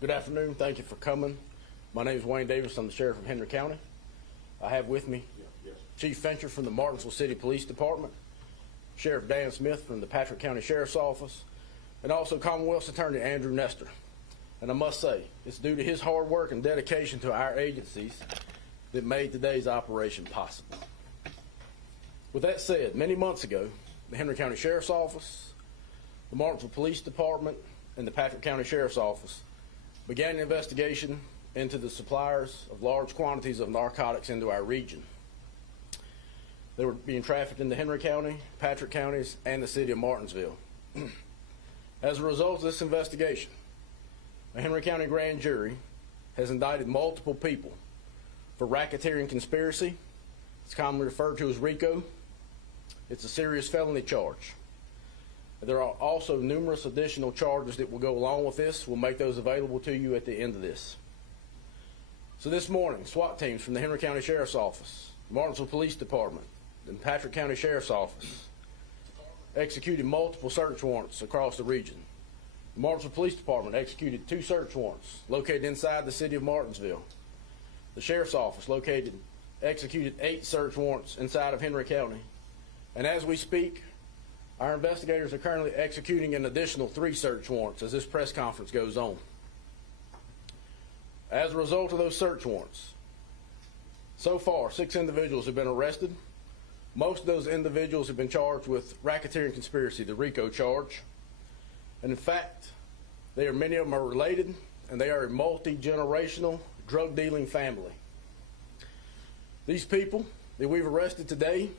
Good afternoon. Thank you for coming. My name is Wayne Davis. I'm the Sheriff of Henry County. I have with me Chief Fenter from the Martinsville City Police Department, Sheriff Dan Smith from the Patrick County Sheriff's Office, and also Commonwealth's Attorney Andrew Nestor. And I must say, it's due to his hard work and dedication to our agencies that made today's operation possible. With that said, many months ago, the Henry County Sheriff's Office, the Martinsville Police Department, and the Patrick County Sheriff's Office began an investigation into the suppliers of large quantities of narcotics into our region. They were being trafficked into Henry County, Patrick counties, and the city of Martinsville. As a result of this investigation, a Henry County grand jury has indicted multiple people for racketeering conspiracy. It's commonly referred to as RICO. It's a serious felony charge. There are also numerous additional charges that will go along with this. We'll make those available to you at the end of this. So this morning, SWAT teams from the Henry County Sheriff's Office, Martinsville Police Department, and Patrick County Sheriff's Office executed multiple search warrants across the region. The Martinsville Police Department executed 2 search warrants located inside the city of Martinsville. The Sheriff's Office executed 8 search warrants inside of Henry County. And as we speak, our investigators are currently executing an additional 3 search warrants as this press conference goes on. As a result of those search warrants, so far 6 individuals have been arrested. Most of those individuals have been charged with racketeering conspiracy, the RICO charge. And in fact, many of them are related, and they are a multi-generational drug dealing family. These people that we've arrested today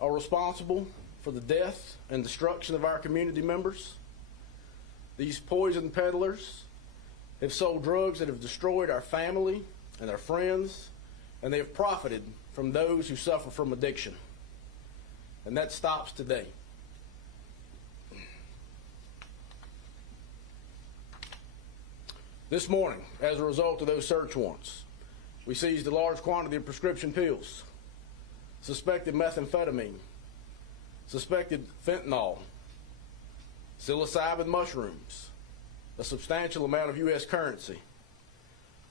are responsible for the death and destruction of our community members. These poison peddlers have sold drugs that have destroyed our family and our friends, and they have profited from those who suffer from addiction. And that stops today. This morning, as a result of those search warrants, we seized a large quantity of prescription pills, suspected methamphetamine, suspected fentanyl, psilocybin mushrooms, a substantial amount of U.S. currency,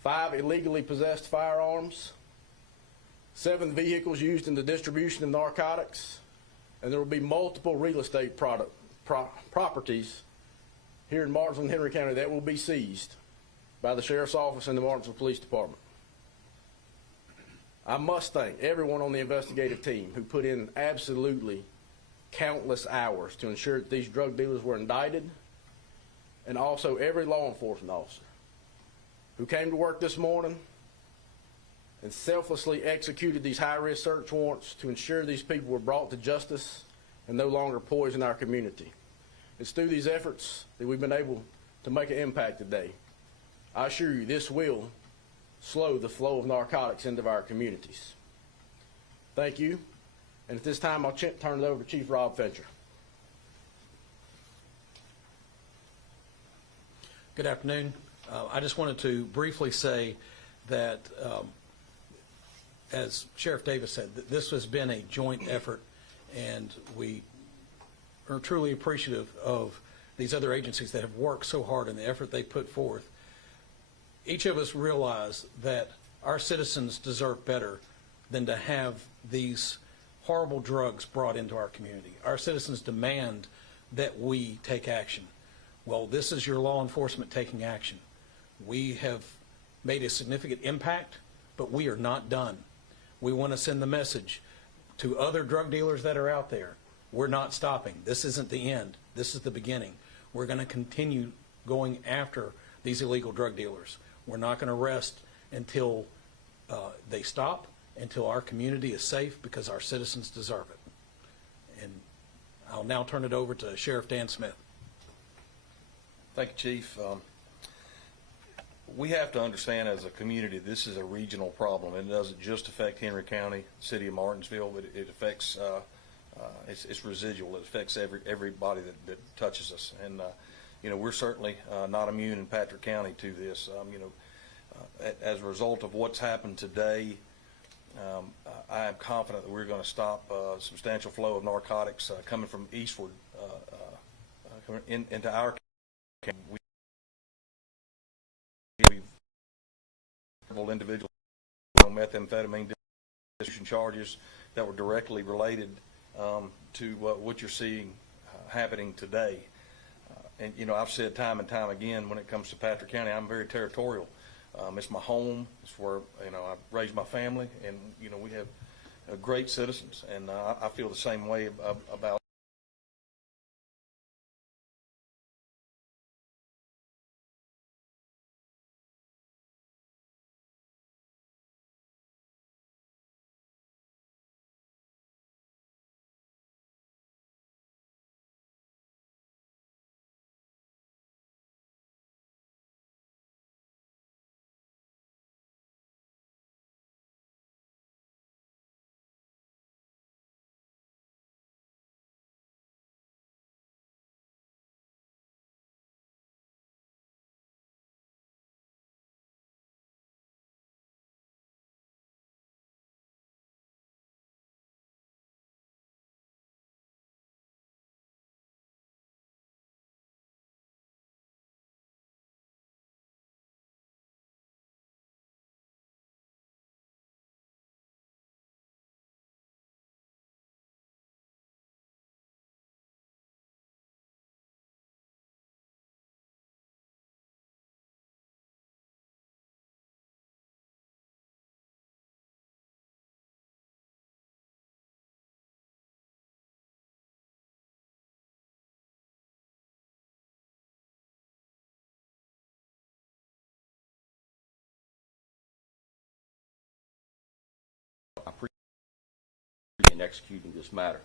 5 illegally possessed firearms, 7 vehicles used in the distribution of narcotics, and there will be multiple real estate properties here in Martinsville and Henry County that will be seized by the Sheriff's Office and the Martinsville Police Department. I must thank everyone on the investigative team who put in absolutely countless hours to ensure that these drug dealers were indicted, and also every law enforcement officer who came to work this morning and selflessly executed these high-risk search warrants to ensure these people were brought to justice and no longer poison our community. It's through these efforts that we've been able to make an impact today. I assure you this will slow the flow of narcotics into our communities. Thank you. And at this time, I'll turn it over to Chief Rob Fenter. Good afternoon. I just wanted to briefly say that, as Sheriff Davis said, that this has been a joint effort, and we are truly appreciative of these other agencies that have worked so hard and the effort they put forth. Each of us realize that our citizens deserve better than to have these horrible drugs brought into our community. Our citizens demand that we take action. Well, this is your law enforcement taking action. We have made a significant impact, but we are not done. We want to send the message to other drug dealers that are out there. We're not stopping. This isn't the end. This is the beginning. We're going to continue going after these illegal drug dealers. We're not going to rest until they stop, until our community is safe, because our citizens deserve it. And I'll now turn it over to Sheriff Dan Smith. Thank you, Chief. We have to understand as a community this is a regional problem. It doesn't just affect Henry County, city of Martinsville, but it affects, it's residual. It affects everybody that touches us. And you know, we're certainly not immune in Patrick County to this. You know, as a result of what's happened today, I am confident that we're going to stop a substantial flow of narcotics coming from eastward into our county. several individuals on methamphetamine distribution charges that were directly related to what you're seeing happening today. And, you know, I've said time and time again, when it comes to Patrick County, I'm very territorial. It's my home. It's where, you know, I raised my family, and, you know, we have great citizens, and I feel the same way about in executing this matter.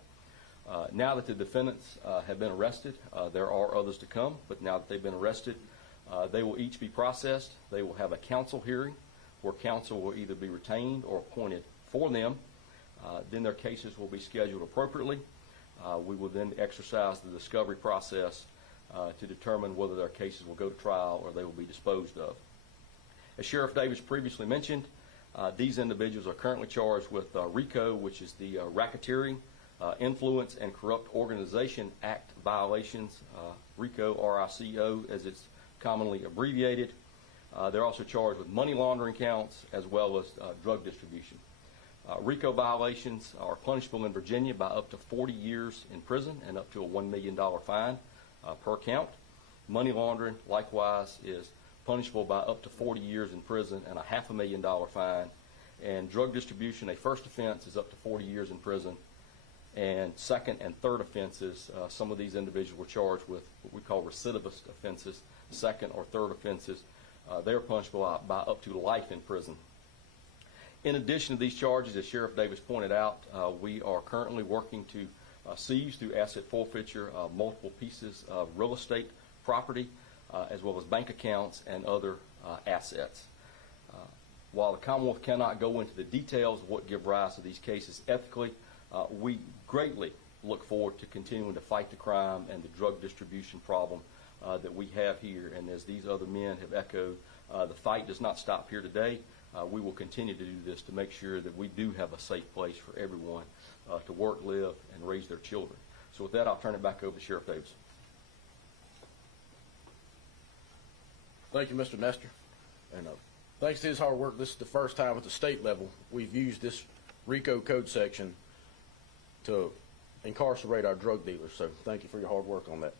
Now that the defendants have been arrested, there are others to come, but now that they've been arrested, they will each be processed. They will have a counsel hearing where counsel will either be retained or appointed for them. Then their cases will be scheduled appropriately. We will then exercise the discovery process to determine whether their cases will go to trial or they will be disposed of. As Sheriff Davis previously mentioned, these individuals are currently charged with RICO, which is the Racketeering, Influence, and Corrupt Organization Act violations, RICO, R-I-C-O, as it's commonly abbreviated. They're also charged with money laundering counts as well as drug distribution. RICO violations are punishable in Virginia by up to 40 years in prison and up to a $1 million fine per count. Money laundering, likewise, is punishable by up to 40 years in prison and a $500,000 fine. And drug distribution, a first offense, is up to 40 years in prison. And second and third offenses, some of these individuals were charged with what we call recidivist offenses, second or third offenses. They're punishable by up to life in prison. In addition to these charges, as Sheriff Davis pointed out, we are currently working to seize through asset forfeiture multiple pieces of real estate property, as well as bank accounts and other assets. While the Commonwealth cannot go into the details of what give rise to these cases ethically, we greatly look forward to continuing to fight the crime and the drug distribution problem that we have here. And as these other men have echoed, the fight does not stop here today. We will continue to do this to make sure that we do have a safe place for everyone to work, live, and raise their children. So with that, I'll turn it back over to Sheriff Davis. Thank you, Mr. Nestor. And thanks to his hard work, this is the first time at the state level we've used this RICO code section to incarcerate our drug dealers. So thank you for your hard work on that.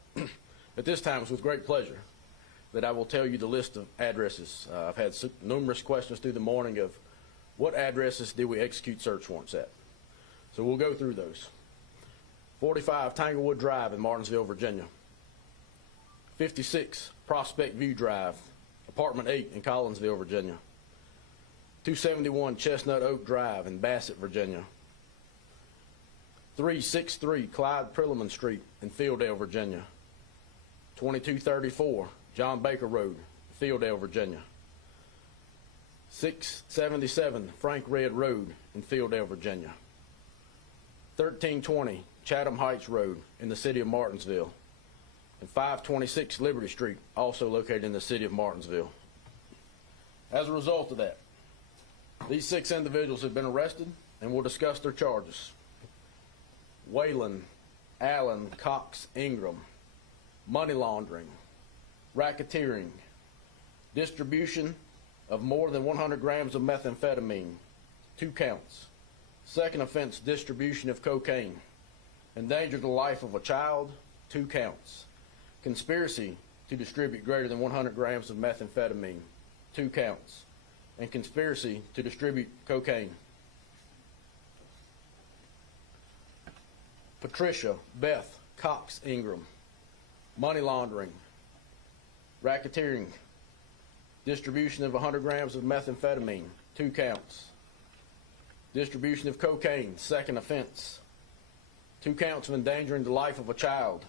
At this time, it's with great pleasure that I will tell you the list of addresses. I've had numerous questions through the morning of what addresses did we execute search warrants at. So we'll go through those. 45 Tanglewood Drive in Martinsville, Virginia. 56 Prospect View Drive, Apartment 8 in Collinsville, Virginia. 271 Chestnut Oak Drive in Bassett, Virginia. 363 Clyde Prilliman Street in Fieldale, Virginia. 2234 John Baker Road, Fieldale, Virginia. 677 Frank Red Road in Fieldale, Virginia. 1320 Chatham Heights Road in the city of Martinsville. And 526 Liberty Street, also located in the city of Martinsville. As a result of that, these 6 individuals have been arrested, and we'll discuss their charges. Wayland Allen Cox Ingram, money laundering, racketeering, distribution of more than 100 grams of methamphetamine, 2 counts. Second offense, distribution of cocaine. Endanger the life of a child, 2 counts. Conspiracy to distribute greater than 100 grams of methamphetamine, 2 counts. And conspiracy to distribute cocaine. Patricia Beth Cox Ingram, money laundering, racketeering, distribution of 100 grams of methamphetamine, 2 counts. Distribution of cocaine, second offense, 2 counts of endangering the life of a child.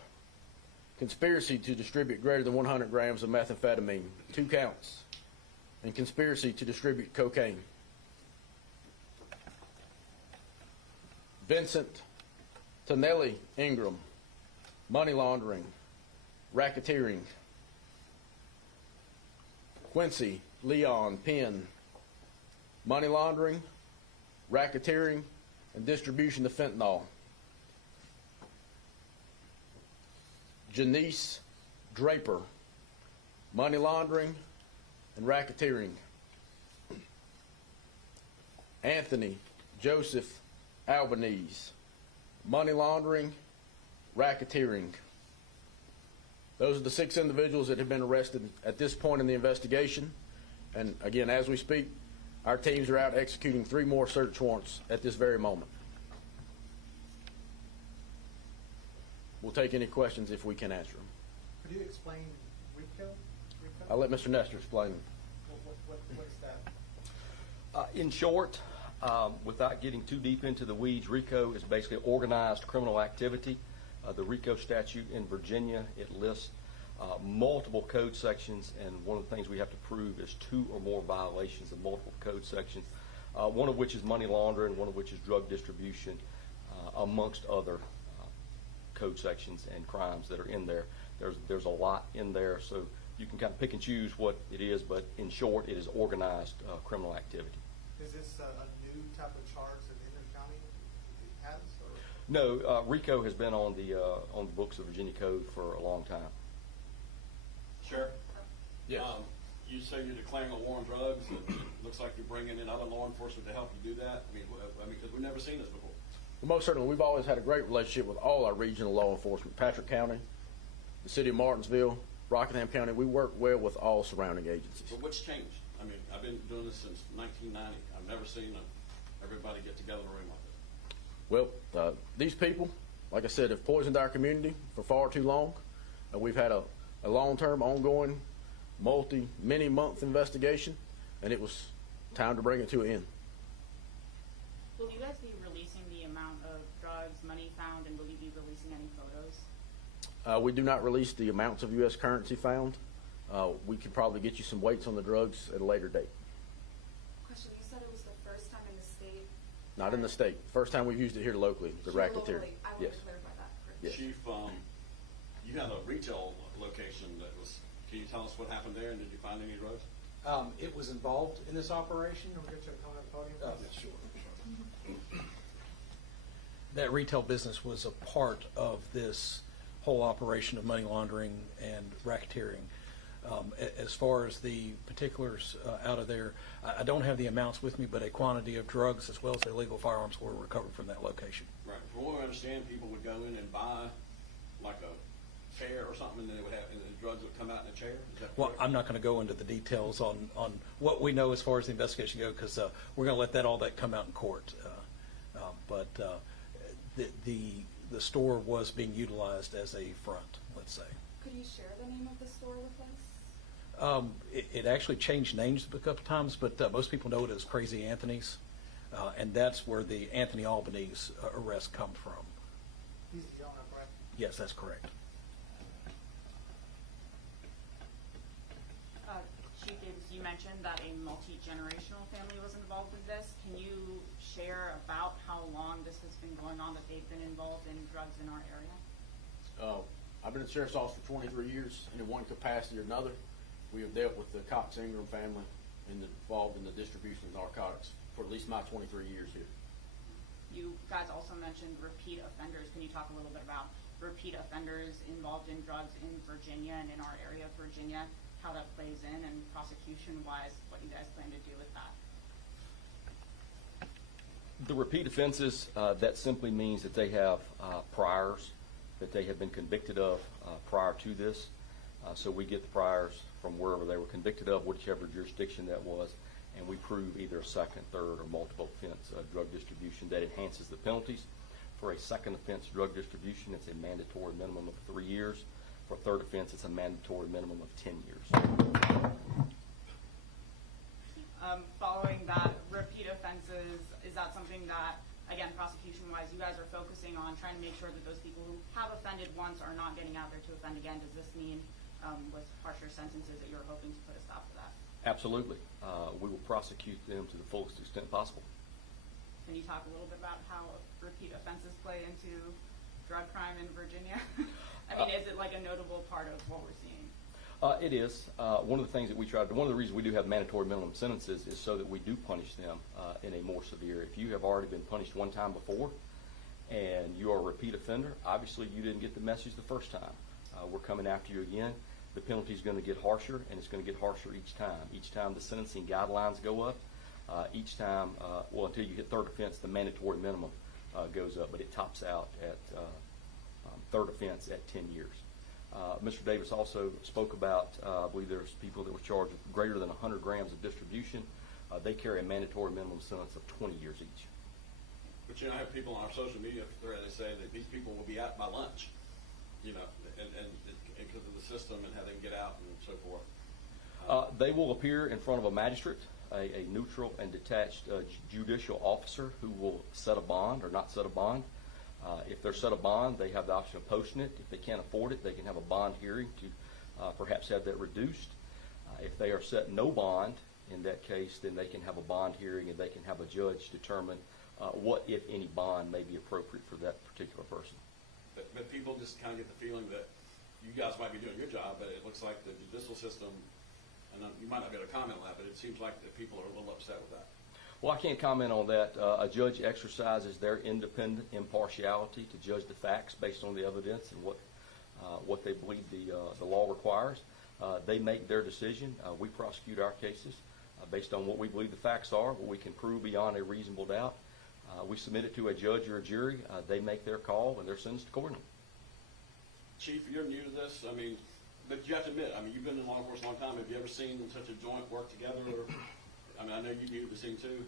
Conspiracy to distribute greater than 100 grams of methamphetamine, 2 counts. And conspiracy to distribute cocaine. Vincent Tonelli Ingram, money laundering, racketeering. Quincy Leon Penn, money laundering, racketeering, and distribution of fentanyl. Janice Draper, money laundering and racketeering. Anthony Joseph Albanese, money laundering, racketeering. Those are the 6 individuals that have been arrested at this point in the investigation. And again, as we speak, our teams are out executing 3 more search warrants at this very moment. We'll take any questions if we can answer them. Could you explain RICO? I'll let Mr. Nestor explain them. What is that? In short, without getting too deep into the weeds, RICO is basically organized criminal activity. The RICO statute in Virginia, it lists multiple code sections, and one of the things we have to prove is 2 or more violations of multiple code sections, one of which is money laundering, one of which is drug distribution, amongst other code sections and crimes that are in there. There's a lot in there, so you can kind of pick and choose what it is, but in short, it is organized criminal activity. Is this a new type of charge that Henry County has? Or? No, RICO has been on the books of Virginia Code for a long time. Sheriff? Yes. You say you're declaring a war on drugs. It looks like you're bringing in other law enforcement to help you do that. I mean, because we've never seen this before. Well, most certainly, we've always had a great relationship with all our regional law enforcement. Patrick County, the city of Martinsville, Rockingham County. We work well with all surrounding agencies. But what's changed? I mean, I've been doing this since 1990. I've never seen everybody get together in a room like this. Well, these people, like I said, have poisoned our community for far too long. We've had a long-term, ongoing, many-month investigation, and it was time to bring it to an end. Will you guys be releasing the amount of drugs, money found, and will you be releasing any photos? We do not release the amounts of U.S. currency found. We could probably get you some weights on the drugs at a later date. Question, you said it was the first time in the state? Not in the state. First time we've used it here locally, the Here racketeer. locally. I want Yes. to clarify that. Correct. Yes. Chief, you had a retail location that was, can you tell us what happened there, and did you find any drugs? It was involved in this operation. Can we get you a comment podium? Sure. That retail business was a part of this whole operation of money laundering and racketeering. As far as the particulars out of there, I don't have the amounts with me, but a quantity of drugs as well as illegal firearms were recovered from that location. Right. From what I understand, people would go in and buy like a chair or something, and then they would have, and the drugs would come out in a chair. Is that Well, correct? I'm not going to go into the details on what we know as far as the investigation goes, because we're going to let all that come out in court. But the store was being utilized as a front, let's say. Could you share the name of the store with us? It actually changed names a couple times, but most people know it as Crazy Anthony's, and that's where the Anthony Albanese arrest comes from. He's the owner, correct? Yes, that's correct. Chief Davis, you mentioned that a multi-generational family was involved in this. Can you share about how long this has been going on, that they've been involved in drugs in our area? I've been in the sheriff's office for 23 years in one capacity or another. We have dealt with the Cox Ingram family and involved in the distribution of narcotics for at least my 23 years here. You guys also mentioned repeat offenders. Can you talk a little bit about repeat offenders involved in drugs in Virginia and in our area of Virginia, how that plays in, and prosecution-wise, what you guys plan to do with that? The repeat offenses, that simply means that they have priors that they have been convicted of prior to this. So we get the priors from wherever they were convicted of, whichever jurisdiction that was, and we prove either a second, third, or multiple offense drug distribution. That enhances the penalties. For a second offense drug distribution, it's a mandatory minimum of 3 years. For a third offense, it's a mandatory minimum of 10 years. Following that, repeat offenses, is that something that, again, prosecution-wise, you guys are focusing on trying to make sure that those people who have offended once are not getting out there to offend again? Does this mean with harsher sentences that you're hoping to put a stop to that? Absolutely. We will prosecute them to the fullest extent possible. Can you talk a little bit about how repeat offenses play into drug crime in Virginia? I mean, is it like a notable part of what we're seeing? It is. One of the things that we try to, one of the reasons we do have mandatory minimum sentences is so that we do punish them in a more severe. If you have already been punished one time before and you are a repeat offender, obviously you didn't get the message the first time. We're coming after you again. The penalty is going to get harsher, and it's going to get harsher each time. Each time the sentencing guidelines go up, each time, well, until you hit third offense, the mandatory minimum goes up, but it tops out at third offense at 10 years. Mr. Davis also spoke about, I believe there's people that were charged with greater than 100 grams of distribution. They carry a mandatory minimum sentence of 20 years each. But you know, I have people on our social media thread that say that these people will be out by lunch, you know, and because of the system and how they can get out and so forth. They will appear in front of a magistrate, a neutral and detached judicial officer who will set a bond or not set a bond. If they're set a bond, they have the option of posting it. If they can't afford it, they can have a bond hearing to perhaps have that reduced. If they are set no bond, in that case, then they can have a bond hearing and they can have a judge determine what, if any, bond may be appropriate for that particular person. But people just kind of get the feeling that you guys might be doing your job, but it looks like the judicial system, and you might not be able to comment on that, but it seems like that people are a little upset with that. Well, I can't comment on that. A judge exercises their independent impartiality to judge the facts based on the evidence and what they believe the law requires. They make their decision. We prosecute our cases based on what we believe the facts are, what we can prove beyond a reasonable doubt. We submit it to a judge or a jury. They make their call, and they're sentenced accordingly. Chief, you're new to this. I mean, but you have to admit, I mean, you've been in law enforcement a long time. Have you ever seen such a joint work together? Or, I mean, I know you do the scene too.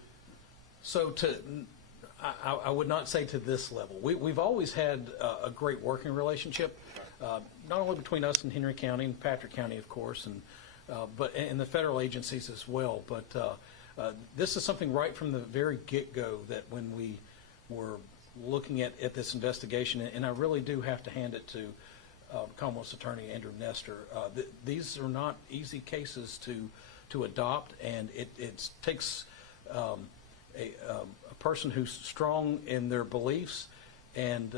So I would not say to this level. We've always had a great working relationship, not only between us and Henry County and Patrick County, of course, but in the federal agencies as well. But this is something right from the very get-go that when we were looking at this investigation, and I really do have to hand it to Commonwealth's Attorney Andrew Nestor. These are not easy cases to adopt, and it takes a person who's strong in their beliefs and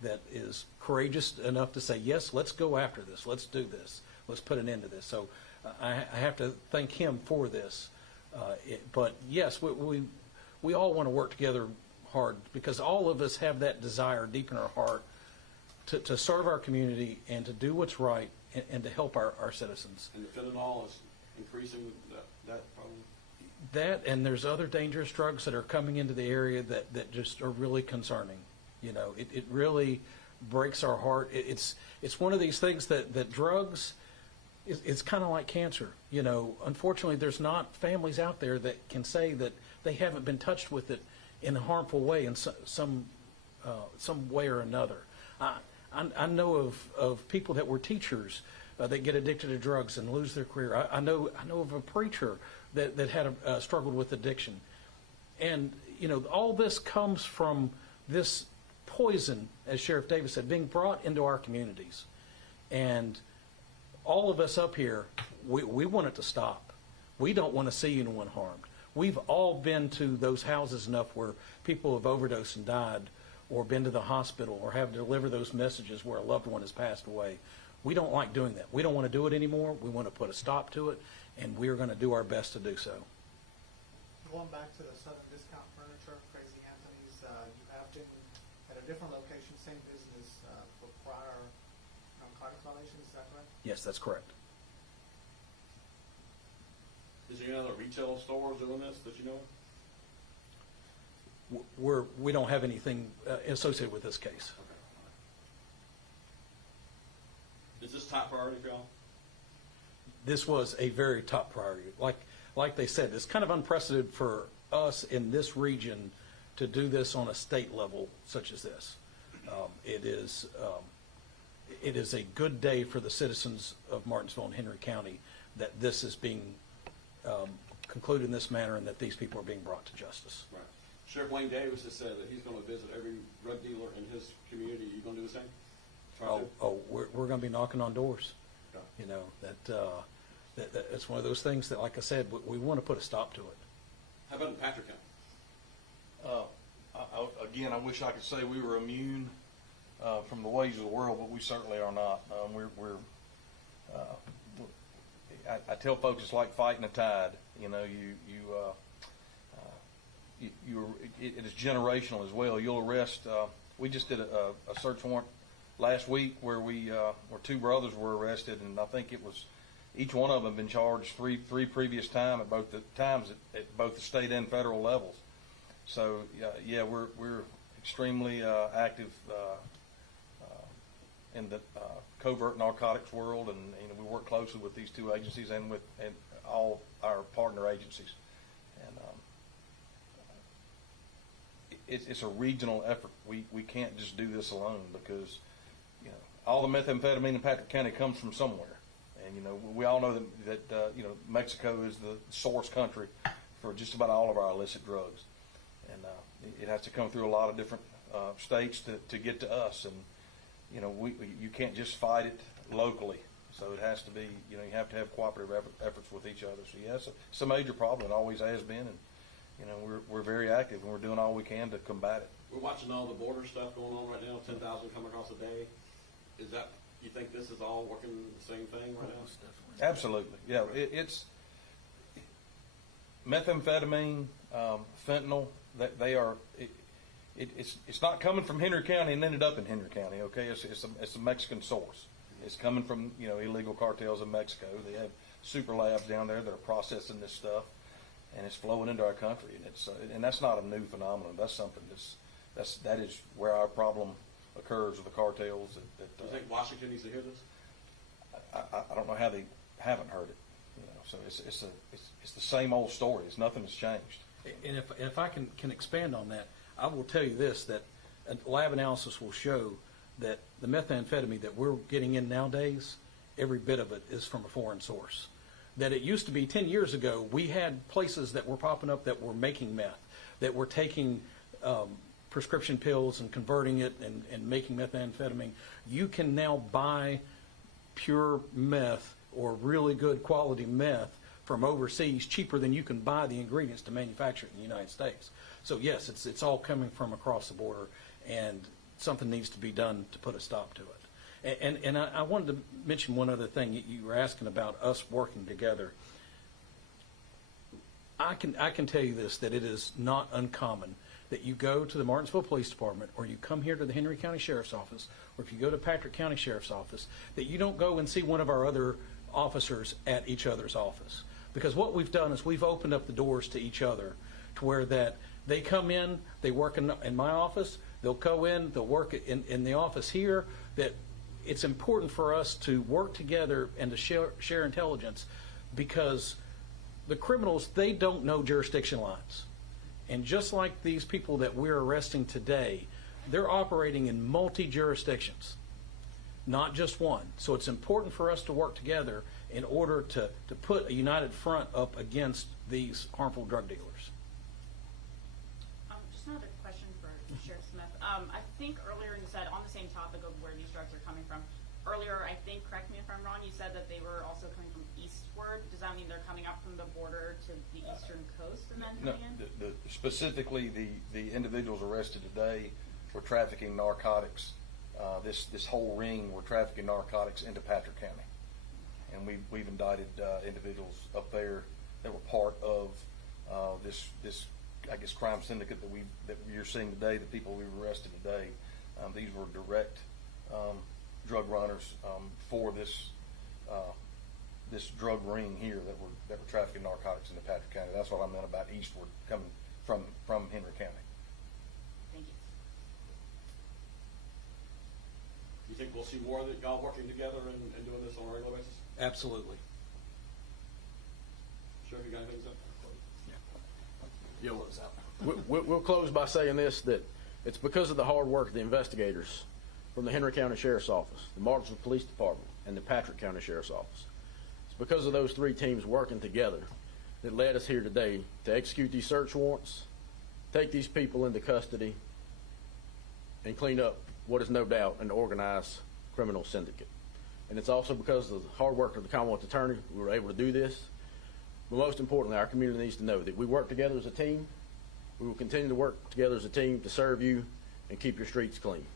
that is courageous enough to say, yes, let's go after this, let's do this, let's put an end to this. So I have to thank him for this. But yes, we all want to work together hard because all of us have that desire deep in our heart to serve our community and to do what's right and to help our citizens. And the fentanyl is increasing that problem? That, and there's other dangerous drugs that are coming into the area that just are really concerning. You know, it really breaks our heart. It's one of these things that drugs, it's kind of like cancer. You know, unfortunately, there's not families out there that can say that they haven't been touched with it in a harmful way in some way or another. I know of people that were teachers that get addicted to drugs and lose their career. I know of a preacher that had struggled with addiction. And, you know, all this comes from this poison, as Sheriff Davis said, being brought into our communities. And all of us up here, we want it to stop. We don't want to see anyone harmed. We've all been to those houses enough where people have overdosed and died, or been to the hospital, or have to deliver those messages where a loved one has passed away. We don't like doing that. We don't want to do it anymore. We want to put a stop to it, and we're going to do our best to do so. Going back to the Southern Discount Furniture, Crazy Anthony's, you have been at a different location, same business, for prior narcotics violations, is that correct? Yes, that's correct. there any other retail stores doing this that you know of? We don't have anything associated with this case. Is this top priority for y'all? This was a very top priority. Like they said, it's kind of unprecedented for us in this region to do this on a state level such as this. It is a good day for the citizens of Martinsville and Henry County that this is being concluded in this manner and that these people are being brought to justice. Right. Sheriff Wayne Davis has said that he's going to visit every drug dealer in his community. You going to do the same? Try to? We're going to be knocking on doors. Okay. You know, that it's one of those things that, like I said, we want to put a stop to it. How about in Patrick County? Again, I wish I could say we were immune from the ways of the world, but we certainly are not. I tell folks it's like fighting a tide. You know, it is generational as well. You'll arrest. We just did a search warrant last week where where two brothers were arrested, and I think it was each one of them been charged three previous times at both the state and federal levels. So yeah, we're extremely active in the covert narcotics world, and we work closely with these two agencies and with all our partner agencies. And it's a regional effort. We can't just do this alone because all the methamphetamine in Patrick County comes from somewhere, and we all know that Mexico is the source country for just about all of our illicit drugs, and it has to come through a lot of different states to get to us, and you can't just fight it locally. So it has to be, you have to have cooperative efforts with each other. So yes, it's a major problem. It always has been, and we're very active, and we're doing all we can to combat it. We're watching all the border stuff going on right now. 10,000 coming across a day. Is that, you think this is all working the same thing right now? Absolutely, yeah. It's methamphetamine, fentanyl. That they are. It's not coming from Henry County and ended up in Henry County. Okay, it's a Mexican source. It's coming from illegal cartels in Mexico. They have super labs down there that are processing this stuff, and it's flowing into our country. And that's not a new phenomenon. That's something that is where our problem occurs with the cartels. Do you think Washington needs to hear this? I don't know how they haven't heard it. So it's the same old story. Nothing has changed. And if I can expand on that, I will tell you this, that a lab analysis will show that the methamphetamine that we're getting in nowadays, every bit of it is from a foreign source. That it used to be 10 years ago, we had places that were popping up that were making meth, that were taking prescription pills and converting it and making methamphetamine. You can now buy pure meth or really good quality meth from overseas cheaper than you can buy the ingredients to manufacture it in the United States. So yes, it's all coming from across the border, and something needs to be done to put a stop to it. And I wanted to mention one other thing. You were asking about us working together. I can tell you this, that it is not uncommon that you go to the Martinsville Police Department, or you come here to the Henry County Sheriff's Office, or if you go to Patrick County Sheriff's Office, that you don't go and see one of our other officers at each other's office. Because what we've done is we've opened up the doors to each other to where that they come in, they work in my office, they'll go in, they'll work in the office here. That it's important for us to work together and to share intelligence, because the criminals, they don't know jurisdiction lines. And just like these people that we're arresting today, they're operating in multi-jurisdictions, not just one. So it's important for us to work together in order to put a united front up against these harmful drug dealers. Just another question for Sheriff Smith. I think earlier you said, on the same topic of where these drugs are coming from, earlier, I think, correct me if I'm wrong, you said that they were also coming from eastward. Does that mean they're coming up from the border to the eastern coast and then coming in? Specifically, the individuals arrested today were trafficking narcotics. This whole ring were trafficking narcotics into Patrick County, and we've indicted individuals up there that were part of this I guess crime syndicate that you're seeing today. The people we've arrested today, these were direct drug runners for this this drug ring here that were trafficking narcotics into Patrick County. That's what I meant about eastward coming from Henry County. Thank you. You think we'll see more of y'all working together and doing this on a regular basis? Absolutely. Sure, you got anything to say? We'll close by saying this, that it's because of the hard work of the investigators from the Henry County Sheriff's Office, the Martinsville Police Department, and the Patrick County Sheriff's Office. It's because of those three teams working together that led us here today to execute these search warrants, take these people into custody, and clean up what is no doubt an organized criminal syndicate. And it's also because of the hard work of the Commonwealth Attorney we were able to do this. But most importantly, our community needs to know that we work together as a team. We will continue to work together as a team to serve you and keep your streets clean.